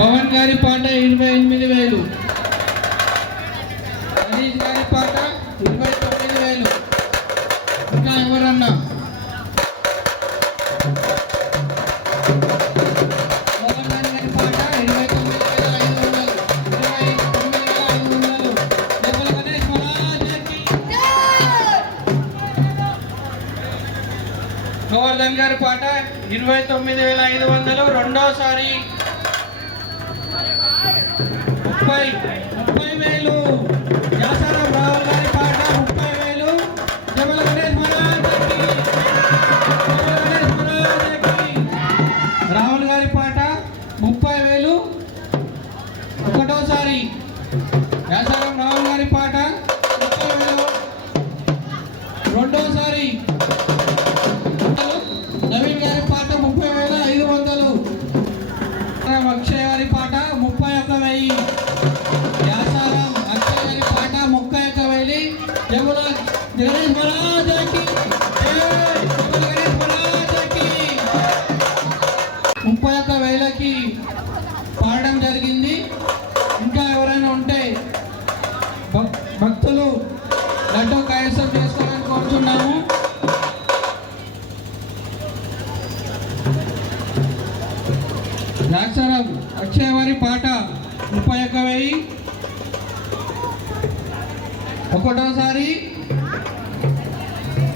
పవన్ గారి పాట ఇరవై ఎనిమిది వేలు. హరీష్ గారి పాట ఇరవై తొమ్మిది వేలు. ఇంకా ఎవరన్నా? గారి పాట గోవర్ధన్ గారి పాట ఇరవై తొమ్మిది వేల ఐదు వందలు. రెండోసారి ముప్పై ముప్పై వేలు గారి పాట ముప్పై వేలు. జమల గణేష్ రాహుల్ గారి పాట ముప్పై వేలు. ఒకటోసారి వ్యాసారం రాహుల్ గారి పాట ముప్పై వేలు. రెండోసారి నవీన్ గారి పాట ముప్పై వేల ఐదు వందలు. అక్షయ్ గారి పాట ముప్పై ఒక వెయ్యి వ్యాసారం అక్షయ్ పాట ముప్పై ఒక వెయ్యి యమున గణేష్ మహారాజాకి. గణేష్ మహారాజాకి ముప్పై ఒక్క వేలకి పాడడం జరిగింది. ఇంకా ఎవరైనా ఉంటే భక్తులు లడ్డు కైసం చేసుకోవాలని కోరుతున్నాము ద్రాక్షారం అక్షయ పాట. ముప్పై ఒక్క వెయ్యి ఒకటోసారి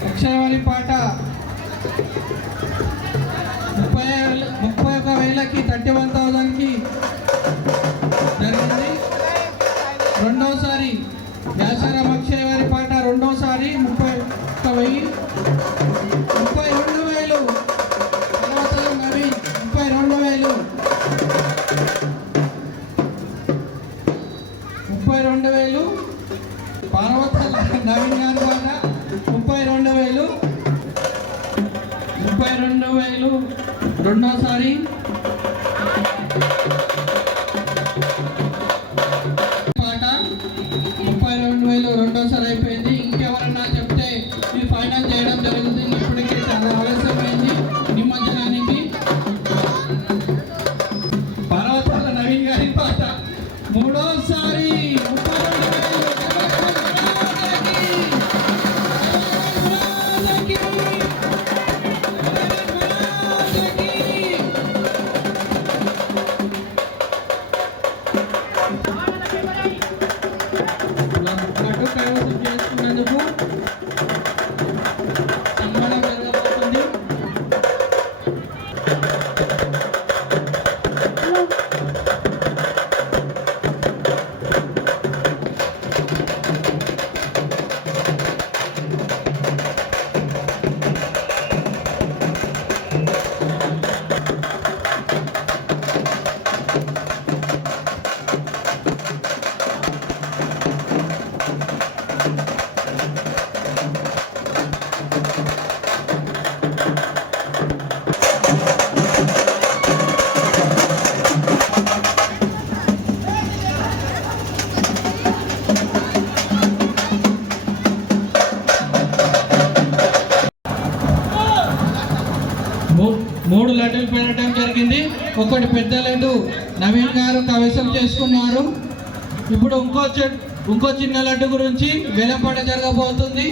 అక్షరవాణి పాట ముప్పై ముప్పై ఒక వేలకి థర్టీ వన్ థౌజండ్కి జరిగింది. రెండోసారి వ్యాసారం అక్షయవారి పాట రెండోసారి ముప్పై ఒక్క వెయ్యి రెండు వేలు రెండోసారి. పాట ముప్పై రెండు వేలు రెండోసారి అయిపోయింది. ఇంకెవరన్నా చెప్తే ఇది ఫైనల్ చేయడం జరుగుతుంది. ఇప్పటికే చాలా ఆలస్యమైంది. నిమజ్జనానికి పర్వతాల నవీన్ గారి పాట. మూడోసారి మూడు లడ్డూలు పెట్టడం జరిగింది. ఒకటి పెద్ద లడ్డు. నవీన్ గారు కవేశం చేసుకున్నారు. ఇప్పుడు ఇంకో ఇంకో చిన్న లడ్డు గురించి వేలంపాట జరగబోతుంది.